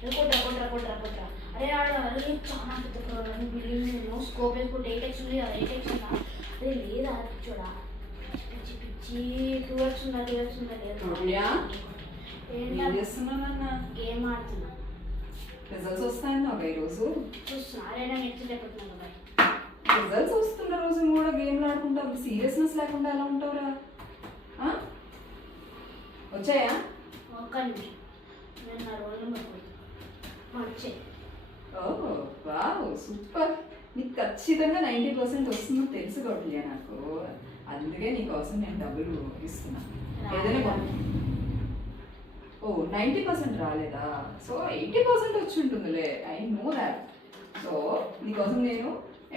కొట్రా కొట్రా కొట్రా కొట్రా. అరే అరే చాలా పెద్ద బిల్డింగ్ నేను స్కోప్ వేసుకుంటే 8x ఉంది కదా, 8x ఉందా? అరే లేదా చూడా పిచ్చి పిచ్చి 2x ఉందా, 2x ఉందా లేదా? గేమ్ ఆడుతున్నా. రిజల్ట్స్ వస్తాయన్నావు ఈరోజు. చూస్తున్నా. అరే నాకు నెక్స్ట్ చెప్పుతున్నాను కదా. రిజల్ట్స్ వస్తున్న రోజు కూడా గేమ్లు ఆడుకుంటావు. సీరియస్నెస్ లేకుండా ఎలా ఉంటావురా? వచ్చాయా? ఒక్క నిమిషం, నేను నా రోల్ నెంబర్ వచ్చాయి. ఓ వావ్ సూపర్. నీకు ఖచ్చితంగా 90% వస్తుందని తెలుసు కౌటిల్య నాకు. అందుకే నీకోసం నేను డబ్బులు ఇస్తున్నాను. ఏదైనా ఓ 90% రాలేదా? సో 80% వచ్చి ఉంటుందిలే. I know that. సో నీకోసం నేను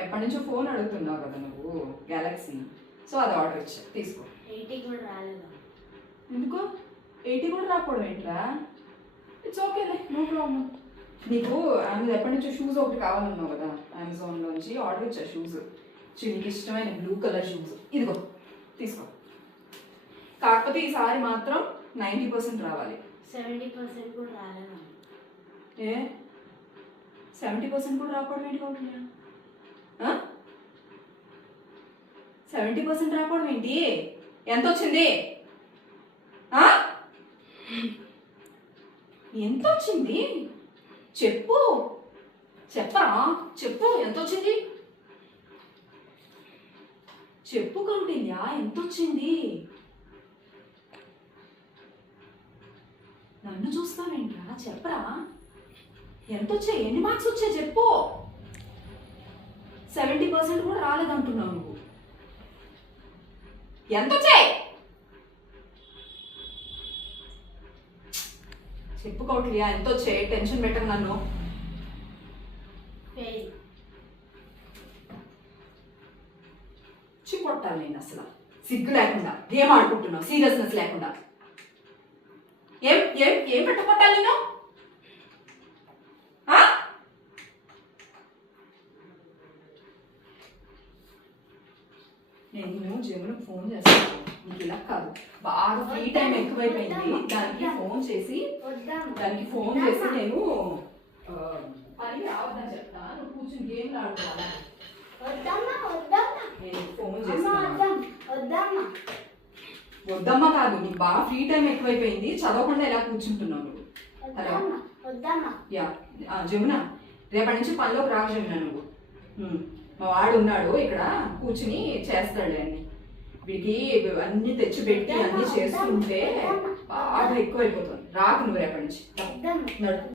ఎప్పటి నుంచో ఫోన్ అడుగుతున్నావు కదా నువ్వు, గెలాక్సీ. సో అది ఆర్డర్ ఇచ్చా, తీసుకో. 80 కూడా రాలేదా? ఎందుకో 80 కూడా రాకపోవడం ఏంట్రా? ఇట్స్ ఓకేలే, నో ప్రాబ్లం. నీకు ఆమె ఎప్పటి నుంచో షూస్ ఒకటి కావాలన్నావు కదా, అమెజాన్లోంచి ఆర్డర్ ఇచ్చా షూస్. నీకు ఇష్టమైన బ్లూ కలర్ షూస్, ఇదిగో తీసుకో. కాకపోతే ఈసారి మాత్రం 90% రావాలి. 70% కూడా రాలేదా? ఏ 70% కూడా రాకపోవడం ఏంటి కౌటిల్య? 70% రాకపోవడం ఏంటి? ఎంత వచ్చింది? ఎంత వచ్చింది చెప్పు. చెప్పరా? చెప్పు, ఎంత వచ్చింది చెప్పు కౌటిల్య, ఎంత వచ్చింది? నన్ను చూస్తావేంట్రా? చెప్పరా, ఎంత వచ్చాయి? ఎన్ని మార్క్స్ వచ్చాయి చెప్పు. 70% కూడా రాలేదంటున్నావు నువ్వు. ఎంత వచ్చాయి చెప్పు కౌటిల్య, ఎంత వచ్చాయి? టెన్షన్ పెట్టకు నన్ను. కొట్టాలి నేను అసలు, సిగ్గు లేకుండా గేమ్ ఆడుకుంటున్నావు, సీరియస్నెస్ లేకుండా. ఏం ఏం ఏం పెట్టకొట్టాలి నేను? నేను జమునకు ఫోన్ చేస్తాను. నీకు ఇలా కాదు, బాగా ఫ్రీ టైం ఎక్కువైపోయింది. దానికి ఫోన్ చేసి నేను పని రావద్దని చెప్తా. నువ్వు కూర్చుని గేమ్ ఆడుకోవాలి. నేను ఫోన్ చేస్తాను. వద్దమ్మా కాదు, నీకు బాగా ఫ్రీ టైం ఎక్కువైపోయింది. చదవకుండా ఎలా కూర్చుంటున్నావు నువ్వు? హలో యా జమున, రేపటి నుంచి పనిలోకి రావు జమున నువ్వు. మా వాడు ఉన్నాడు ఇక్కడ, కూర్చుని చేస్తాడు అన్ని. వీడికి అన్ని తెచ్చిపెట్టి అన్ని చేస్తుంటే బాగా ఎక్కువైపోతుంది. రాకు నువ్వు రేపటి నుంచి.